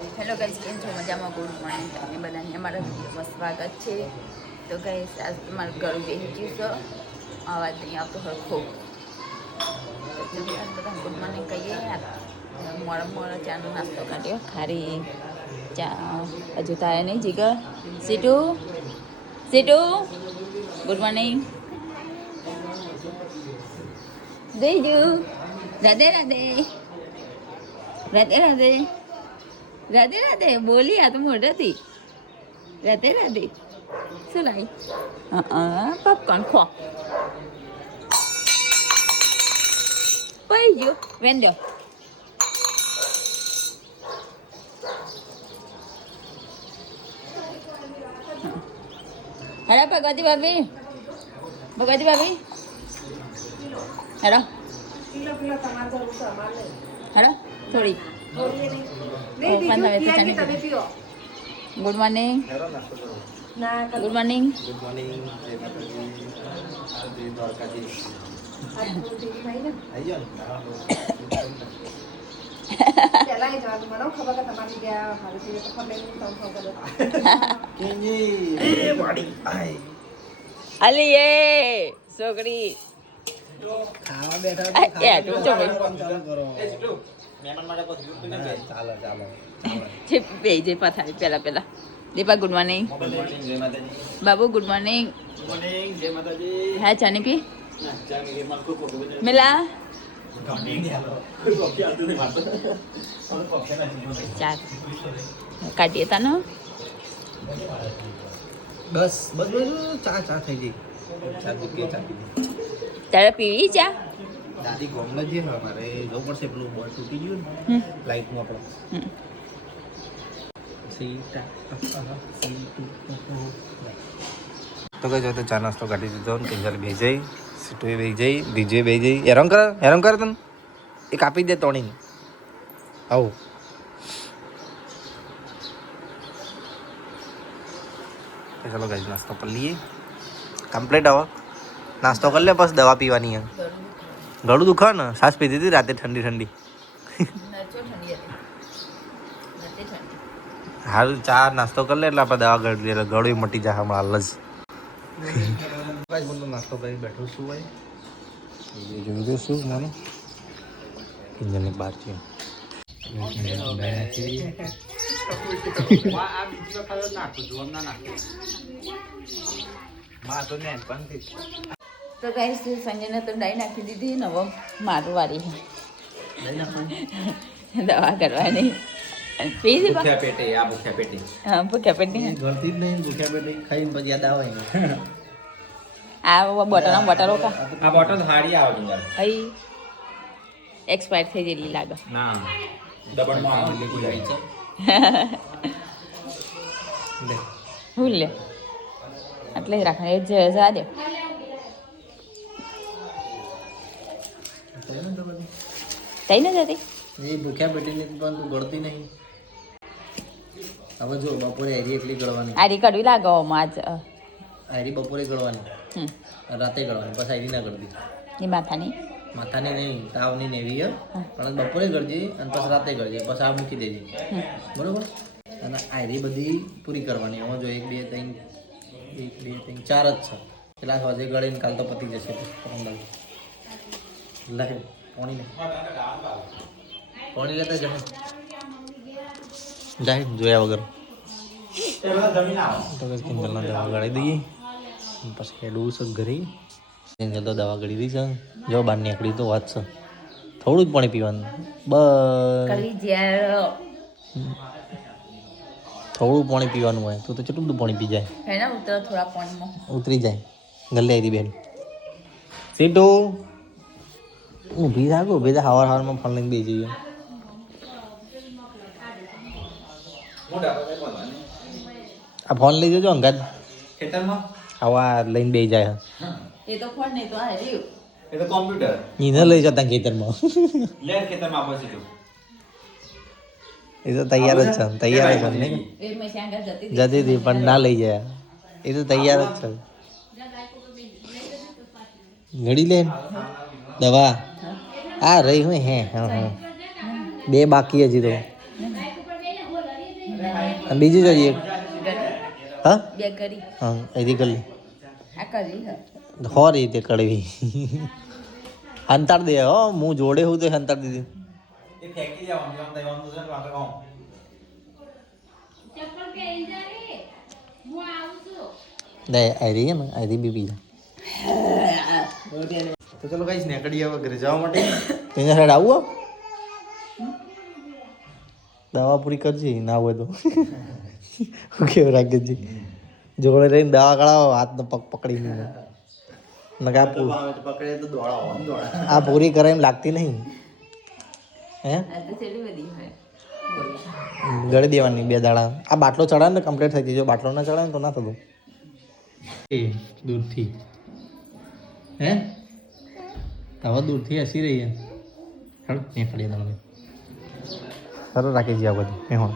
Hello guys, કેમ છો? મજામાં? ગુડ મોર્નિંગ તમને બધાને અમારા વિડીયોમાં સ્વાગત છે. તો ગાઈસ, આજ તમારું ઘરું બેસી ગયું છે, અવાજ નહીં આવતો હરખો. બધા ગુડ મોર્નિંગ કહીએ. મોડા ચાનો નાસ્તો કાઢ્યો, ખારી ચા હજુ થાય નહીં. જીગર સીટુ ગુડ મોર્નિંગ. જઈજુ રાધે રાધે રાધે રાધે રાધે રાધે બોલી. આ તો મોઢેથી રાધે રાધે. શું લાવી? પોપકોર્ન ખો પઈ ગયો વેન્ડો. હેલો ભગવતી ભાભી, ભગવતી ભાભી હેલો હેલો થોડી. Good morning. Good morning. અલી એ છોકરી ખાવા બેઠા બે જે પથારી પેલા દીપા ગુડ મોર્નિંગ. બાબુ ગુડ મોર્નિંગ. હા ચાની પી મિલા ચા કાઢીએ તાનો. બસ બસ બસ ચા ચા થઈ ગઈ. ચા દુકે ચા તારે પીવી ચા? દાદી ગોમલા જે અમારે જવું પડશે, પેલું બોલ તૂટી ગયું ને લાઈટમાં આપણે. તો કઈ જો તો ચા નાસ્તો કાઢી દીધો ને કિંજલ બે જઈ, સીટુએ બે જઈ, બીજે બે જઈ. હેરાન કરે તને એ કાપી દે તોડીને. આવું ચલો ગાઈસ, નાસ્તો કરી લઈએ કમ્પ્લીટ. હવે નાસ્તો કરી લે, બસ દવા પીવાની હે. ગળું દુખે ને, સાસ પીધી હતી રાતે ઠંડી ઠંડી. હાલ ચા નાસ્તો કરી લે એટલે આપણે દવા ગળી લે, ગળું મટી જાય હમણાં હાલ જ. નાસ્તો કરી બેઠો શું ભાઈ, જોઈ દો શું મને કિંજલની બહાર છે. તો ગાઈસ, સંજયને તો ડાઈ નાખી દીધી ને. હવે મારું વારી દવા કરવાની. ભૂખ્યા પેટે હા, ભૂખ્યા પેટે ઘરથી જ નહીં, ભૂખ્યા પેટે ખાઈને પછી યાદ આવે. આ બોટલો કા આ બોટલ હારી આવે છે અહીં એક્સપાયર થઈ જેટલી લાગે. ના દબણમાં ભૂલ લે એટલે જ રાખે. એ જા દે તઈ ન જતી એ ભૂખ્યા પેટીની પણ તું ગળતી નહીં. હવે જો બપોરે આયરી એટલી ગળવાની, આરી કડવી લાગે આજ. આયરી બપોરે ગળવાની, રાતે ગળવાની, પછી આયરી ના ગળતી. એ માથાની માથાની નહીં, તાવની ને એવી પણ બપોરે ગળજે અને પછી રાતે ગળજે, પછી આ મૂકી દેજે બરોબર. અને આયરી બધી પૂરી કરવાની. હવે જો 1 2 3 4 જ છે. પેલા હજે ગળીને કાલ તો પતી જશે. લાય પાણી લેતા જમે જાય જોયા વગર. તો કિંજલના દવા ગળી દઈએ પછી હેડવું છે ઘરે. કિંજલ તો દવા ગળી દઈ છે. જો બહાર નીકળી તો વાત છે. થોડું જ પાણી પીવાનું, બસ થોડું પાણી પીવાનું હોય. તું તો કેટલું બધું પાણી પી જાય. થોડા પાણીમાં ઉતરી જાય. ગલ્લે આવી બેન સીટુ ઊભી રાખો, ઊભી થાય. હવારમાં ફોન લઈને બેસી જઈએ. આ ફોન લઈ જજો અંગાત ખેતરમાં. હવા લઈને બેસી જાય. એ તો ફોન નહીં તો આ રહ્યું, એ તો કોમ્પ્યુટર એને લઈ જતા ખેતરમાં. લે ખેતરમાં આપો સીધું. એ તો તૈયાર જ છે, તૈયાર જ છે નહીં એ મેં શ્યાંગા જતી હતી પણ ના લઈ જાય. એ તો તૈયાર જ છે. ઘડી લે દવા આ રહી હોય. હે હા 2 બાકી હજી તો અને બીજી જોઈએ હા બે કરી હા એથી કરી આ કરી હે હો રીતે કડવી હંતાડ દે હો હું જોડે હું તો હંતાડ દીધી એ ફેંકી દેવાનું જેમ તઈ ઓન દુસરા વાગે કહું દે આરી હે ને આરી બી પીજા તો ચલો ગાઈસ નેકડી હવે ઘરે જવા માટે તેના સાઈડ આવું દવા પૂરી કરજી ના હોય તો કેવું રાખજે જોડે રહીને દવા કરાવો હાથનો પગ પકડીને નકા પકડે તો દોડા આ પૂરી કરે એમ લાગતી નહીં હે આ તો ચેલી બધી હોય ગળી દેવાની 2 દાડા આ બાટલો ચડાવે ને કમ્પ્લીટ થઈ જજો બાટલો ના ચડાવે ને તો ના થતું એ દૂરથી હે હવે દૂરથી હસી રહી હે હળ ને ફળી દઉં સરસ રાખી જઈએ બધું મેહોણ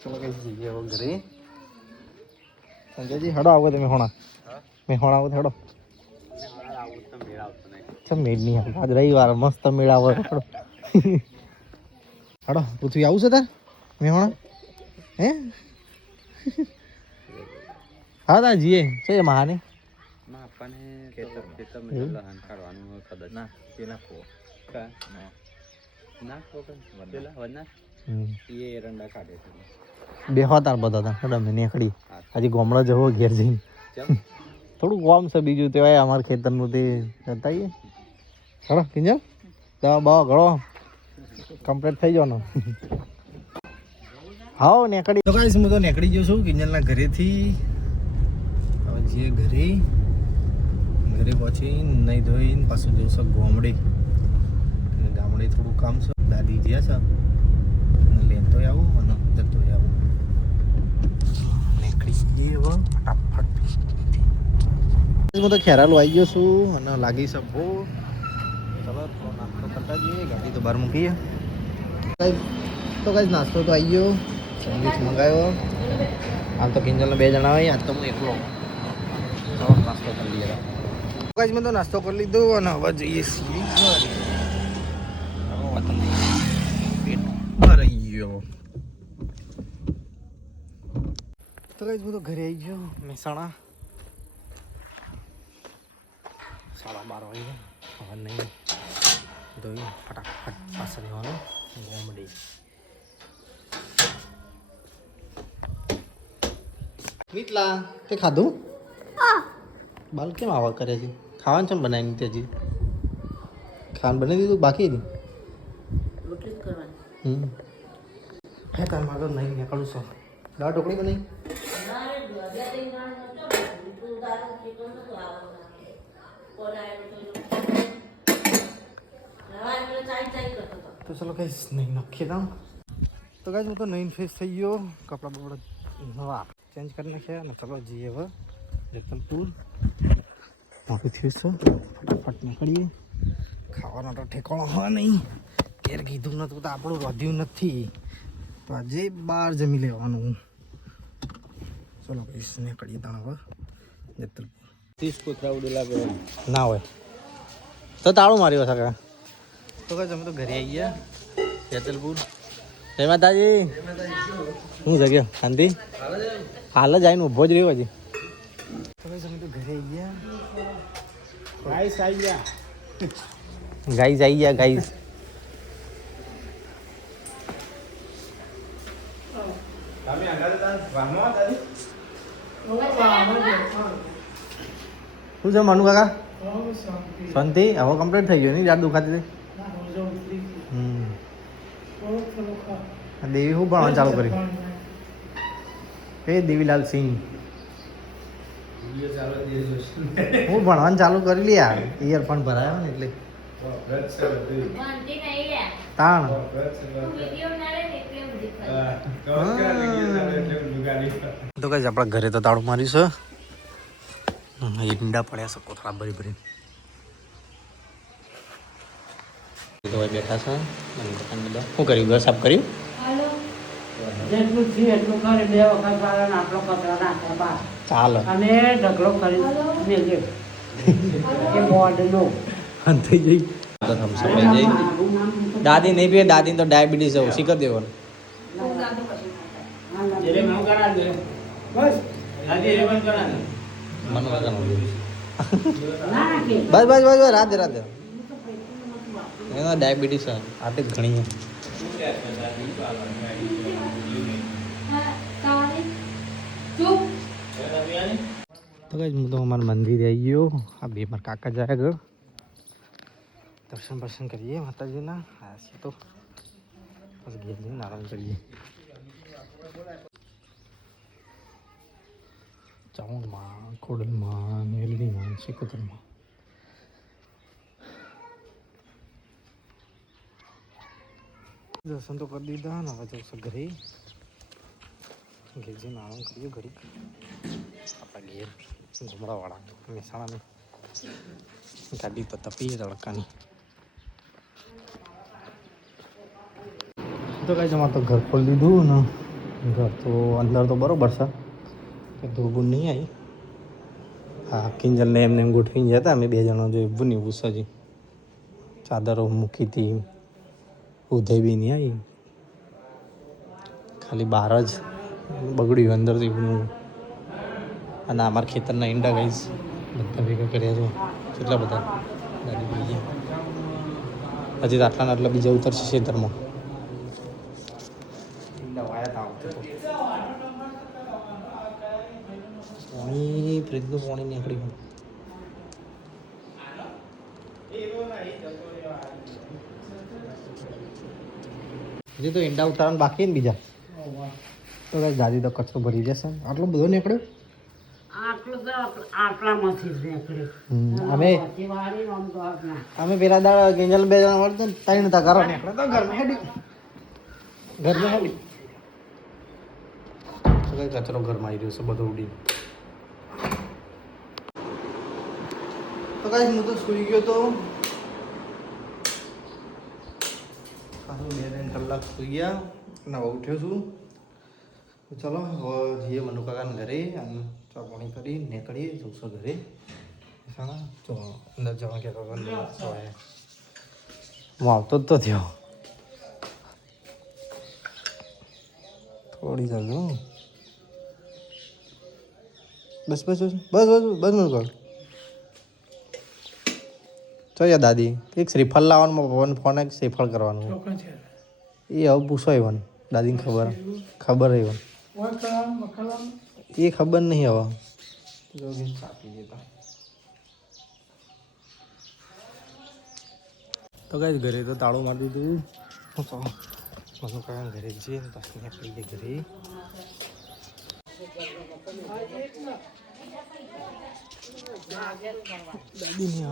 ચલો કઈ જઈએ હવે ઘરે સંજયજી હડો આવો તમે મેહોણા મેહોણા આવો હડો મેળ નહીં આવે આજ રવિવાર મસ્ત મેળ આવે હડો હડો પૃથ્વી આવું છે તાર મેહોણા હે હા તા જીએ છે મહાને બેહો તાર બધા તા હડો મેં નીકળી હજી ગોમડો જવો ઘેર જઈને થોડું કોમ છે બીજું તેવાય અમારા ખેતરનું તે જતાઈએ હડો કિંજલ દવા બવા ઘડો કમ્પ્લીટ થઈ જવાનો હા નેકડી તો ગાઈસ હું તો નેકડી ગયો છું કિંજલના ઘરેથી હવે જે ઘરે પહોંચી નહીં ધોઈને પાછું જવું છે ગામડે ગામડે થોડું કામ છે દાદી જ્યાં છે લેતો આવું અને જતો આવું નીકળી જઈએ હવે ફટાફટ હું તો ખેરાલું આવી ગયો છું અને લાગી છે ભૂખ ચલો થોડો નાસ્તો કરતા જઈએ ગાડી તો બહાર મૂકીએ તો કઈ નાસ્તો તો આવી ગયો સેન્ડવિચ મંગાવ્યો હાલ તો કિંજલને 2 જણા હોય આજ તો હું એકલો નાસ્તો કરી લઈએ ગાઈસ મેં તો નાસ્તો કરી લીધો અને હવે જઈએ સીડી પેટ ભરાઈ ગયો તો ગાઈસ હું તો ઘરે આવી ગયો મહેસાણા 12:30 વાગે હવે નહીં ધોઈ ફટાફટ પાછળ જવાનું ગોમડે મિતલા તે ખાધું બાલ કેમ આવા કરે છે ખાવાનું ચમ બનાવી તે હજી ખાવાનું બનાવી દીધું બાકી હતી રોટલી જ કરવાની હે તાર મારો નહીં નીકળું છું દાળ ઢોકળી બનાવી તો ચલો કઈ નહીં નખી દઉં તો કઈ હું તો નહીં ફ્રેશ થઈ ગયો કપડાં બપડા નવા ચેન્જ કરી નાખ્યા અને ચલો જઈએ હવે જગદલપુર મોડું થયું છે ફટાફટ નીકળીએ ખાવાનો તો ઠેકાણો હોય નહીં ઘેર કીધું નતું તો આપણું વધ્યું નથી તો આજે બહાર જમી લેવાનું ચલો કઈ નીકળીએ તાણ હવે જગદલપુર 30 કોથરા ઉડેલા ના હોય તો તાળું માર્યો સગા તો કઈ અમે તો ઘરે આવી ગયા જેતલપુર જય માતાજી શું જગ્યા શાંતિ હાલ જ આવીને ઊભો જ રહ્યો હજી તો કઈ અમે તો ઘરે આવી ગયા ગાઈસ આવી ગયા ગાઈસ શું છે મનુ કાકા શાંતિ હવે કમ્પ્લીટ થઈ ગયો નહીં જાત દુખાતી દેવી શું ભણવાનું ચાલુ કર્યું એ દેવીલાલ સિંહ હું ભણવાનું ચાલુ કરી લે યાર ઇયરફોન ભરાયો ને એટલે તાણ તો કઈ આપણા ઘરે તો તાળું માર્યું છે ઈંડા પડ્યા છે કોથળા ભરી ભરી તો બેઠા છે શું કર્યું ઘર સાફ કર્યું જેટલું થયું એટલું કરી 2 વખત વાળાને આપણો કચરો નાખ્યા બહાર ચાલો અને ઢગલો કરી મેલ્યો એ બોર્ડનો થઈ જઈ તો થમ્સઅપ લઈ જઈ દાદી નહીં પીએ દાદી તો ડાયાબિટીસ ઓછી કરી દેવાનું મન વગર ના કે બસ બસ બસ બસ રાધે રાધે એના ડાયાબિટીસ આટલી જ ઘણી છે તો કઈ હું તો અમારા મંદિરે આવી ગયો આ બે મારા કાકા જાય ઘર દર્શન કરીએ માતાજીના આવ્યા છીએ તો બસ ઘેર જઈને આરામ કરીએ ચાઉંડમાં ખોડલમાં નેલડીમાં સિકોતરમાં દર્શન તો કરી દીધા ને હવે જઈશું ઘરે ઘેર જઈને આરામ કરીએ ઘડી આપણા ઘેર ઘુમડાવાળા મહેસાણાની ગાડી તો તપી તડકાની તો કઈ જમા તો ઘર ખોલી દીધું ને ઘર તો અંદર તો બરોબર છે કે ધૂળબૂન નહીં આવી હા કિંજલને એમને એમ ગોઠવીને જતા અમે બે જણા જો બુની ઉસાજી ચાદરો મૂકી હતી ઉધઈ બી નહીં આવી ખાલી બહાર જ બગડ્યું અંદર તો એવું અને અમારા ખેતરના ઈંડા ગઈશ બધા ભેગા કર્યા છો કેટલા બધા ગાડી પી ગયા હજી તો આટલા ને આટલા બીજા ઉતરશે ખેતરમાં ઈંડા વાયા હતા પાણી ફ્રીજનું પાણી નીકળ્યું હજી તો ઈંડા ઉતારવાનું બાકી ને બીજા તો કઈ દાદી તો કચરો ભરી જશે આટલો બધો નીકળ્યો આટલામાંથી જ નીકળ્યું અમે પેલા દાડા ગેંજલ બે જણા મળતો ને ત્રણ હતા ઘરો નીકળે તો ઘરમાં હેડી તો કઈ કચરો ઘરમાં આવી રહ્યો છે બધો ઉડી તો કઈ હું તો સુઈ ગયો તો પાછું 2-3 કલાક સુઈ ગયા અને ઉઠ્યો છું તો ચલો હવે જઈએ મનુ કાકાના ઘરે અને ચા પાણી કરી નીકળીએ જઉં ઘરે સાણા તો અંદર જવા કહેતો હતો હું આવતો જ તો થયો થોડી જજો બસ બસ બસ બસ બસ બસ મનુ કાકા ચો યા દાદી એક શ્રીફળ લાવવાનું ફોન એક શ્રીફળ કરવાનું એ હવે પૂછો એવન દાદીને ખબર એવન એ ખબર નહીં હવે તો કઈ ઘરે તો તાળું મારી દીધું મનુ કાકા ઘરે જઈએ પછી નીકળીએ ઘરે દાદી નહીં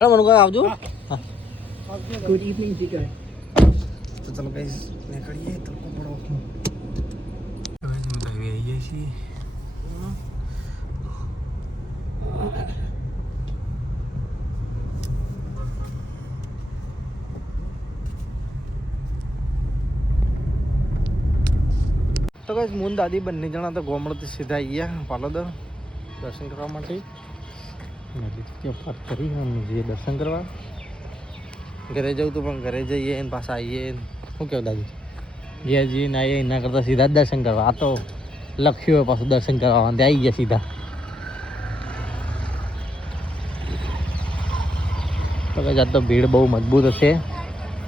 આવે મનુ કાકા આવજો ગુડ ઇવનિંગ જીગર તો ચલો ગાઈસ નીકળીએ તો બડો હવે અમે ઘરે આવી જઈએ છીએ તો ગાઈસ મૂન દાદી બંને જણા તો ગોમડથી સીધા આવી ગયા પાલોદર દર્શન કરવા માટે નદીથી પાર કરી અને જઈએ દર્શન કરવા ઘરે જવું તો પણ ઘરે જઈએ ને પાછા આવીએ શું કહું દાદી ઘેર જઈને આવીએ એના કરતાં સીધા જ દર્શન કરવા આ તો લખ્યું હોય પાછું દર્શન કરવા ત્યાં આવી ગયા સીધા તો કઈ આજ તો ભીડ બહુ મજબૂત હશે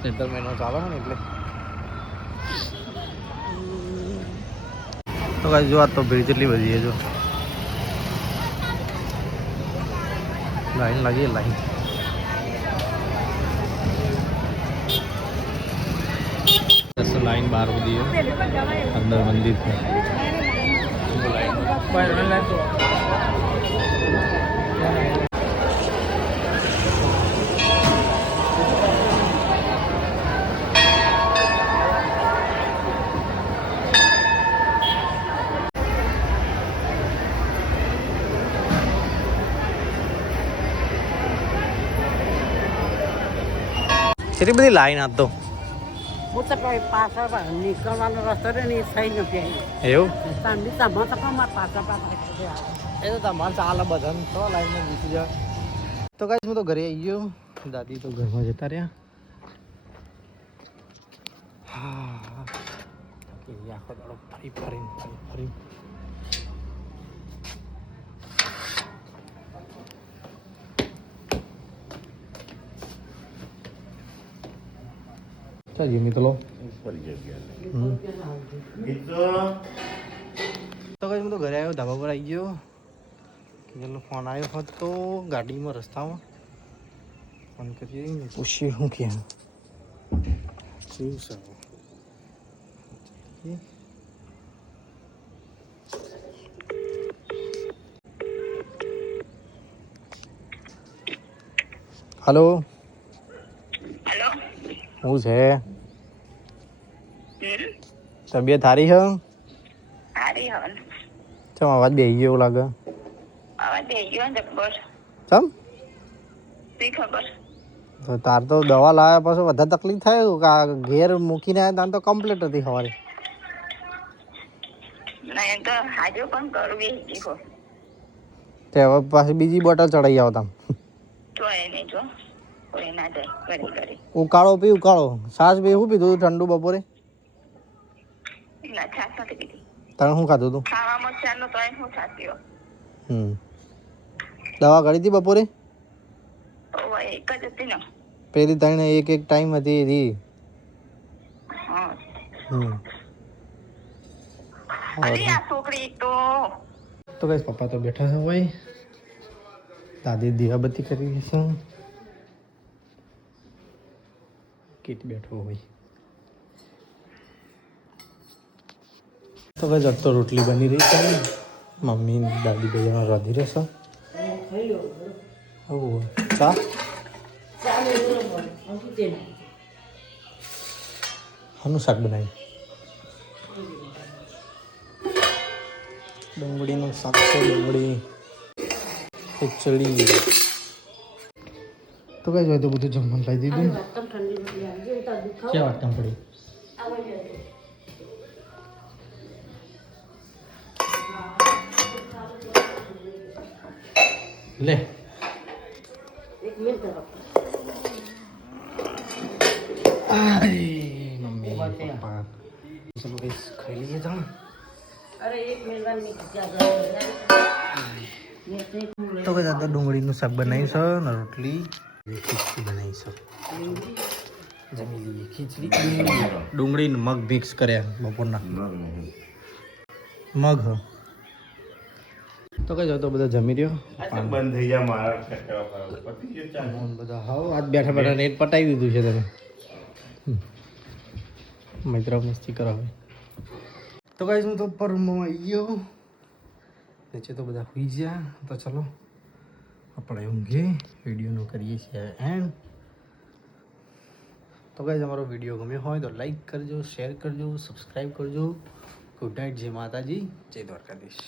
ચૈત્ર મહિનો ચાલે ને એટલે તો કઈ જો આ તો ભીડ જેટલી બધી છે જો લાઈન લાગી લાઈન लाइन बाहर हो दी है अंदर मंदिर है કેટલી બધી લાઈન આ તો હું તો કઈ પાછળ નીકળવાનો રસ્તો ને એ થઈ નથી એવું આવી તમારે તો પણ પાછળ એ તો તમારે ચાલે બધાને તો લાઈનમાં બીસી જાય તો કાંઈ હું તો ઘરે આવી ગયો દાદી તો ઘરમાં જતા રહ્યા હા એ આખો દાડો ફરી ચાલીએ મિત્રો તો કઈ હું તો ઘરે આવ્યો, ધાબા પર આવી ગયો. કિજલનો ફોન આવ્યો હોત તો ગાડીમાં રસ્તામાં ફોન કરીએ પૂછીએ શું કે શું સર. Hello hello. શું છે? તબિયત સારી છે? સારી હવન ચમ અવાજ બેસી ગયો એવું લાગે? આવા દે ગયો ને જબ્બર. ચમ શી ખબર? તો તાર તો દવા લાવ્યા પછી વધારે તકલીફ થાય. ઘેર મૂકીને આવ્યા તાર તો કમ્પ્લીટ હતી સવારે. ના એમ તો હાજો પણ કરું એ શીખો તે હવે પાછી બીજી બોટલ ચડાવી આવો તમે. તો એ નહીં જો કોઈ ના જાય કરી કરી ઉકાળો પી ઉકાળો. છાશ બી શું પીધું ઠંડુ બપોરે? ના છાસ નથી પીધી. તને શું ખાધું તું? ખાવામાં ચાલો તો હું છાસ પીવો. દવા કરી હતી બપોરે? તો એક જ હતી ને. પેલી તને એક ટાઈમ હતી એરી. હા હમ અરે આ છોકરી તો કઈ પપ્પા તો બેઠા છે ભાઈ. દાદી દીવાબત્તી કરી છે. કીટ બેઠો હોય તો કઈ તો રોટલી બની રહી છે. મમ્મી ને દાદી બે જણા રાંધી રહેશે. ચા શાનું શાક બનાવ્યું? ડુંગળીનું શાક છે. ડુંગળી ખીચડી તો કઈ જોઈએ તો બધું જમવાનું લાવી દીધું. ક્યાં વાટકામ પડી? લે મમ્મી પપ્પા ચલો કઈ ખાઈ લઈએ જાણ. તો કઈ દાદા ડુંગળીનું શાક બનાવ્યું છે ને રોટલી ખીચડી બનાવી છે. જમી લઈએ ખીચડી. ડુંગળી ને મગ મિક્સ કર્યા બપોરના. મગ તો કઈ જાવ તો બધા જમી રહ્યો. બંધ થઈ જાય મારા બધા હાવ આજ બેઠા બેઠા નેટ પટાવી દીધું છે તમે. મિત્ર મસ્તી કરાવે તો કઈ હું તો પર આવી ગયો. નીચે તો બધા સુઈ ગયા. તો ચલો આપણે ઊંઘીએ. વિડીયોનો કરીએ છીએ એન્ડ. તો ગાઈઝ અમારો વિડીયો ગમ્યો હોય તો લાઈક કરજો, શેર કરજો, સબસ્ક્રાઈબ કરજો. Good night. જય માતાજી, જય દ્વારકાધીશ.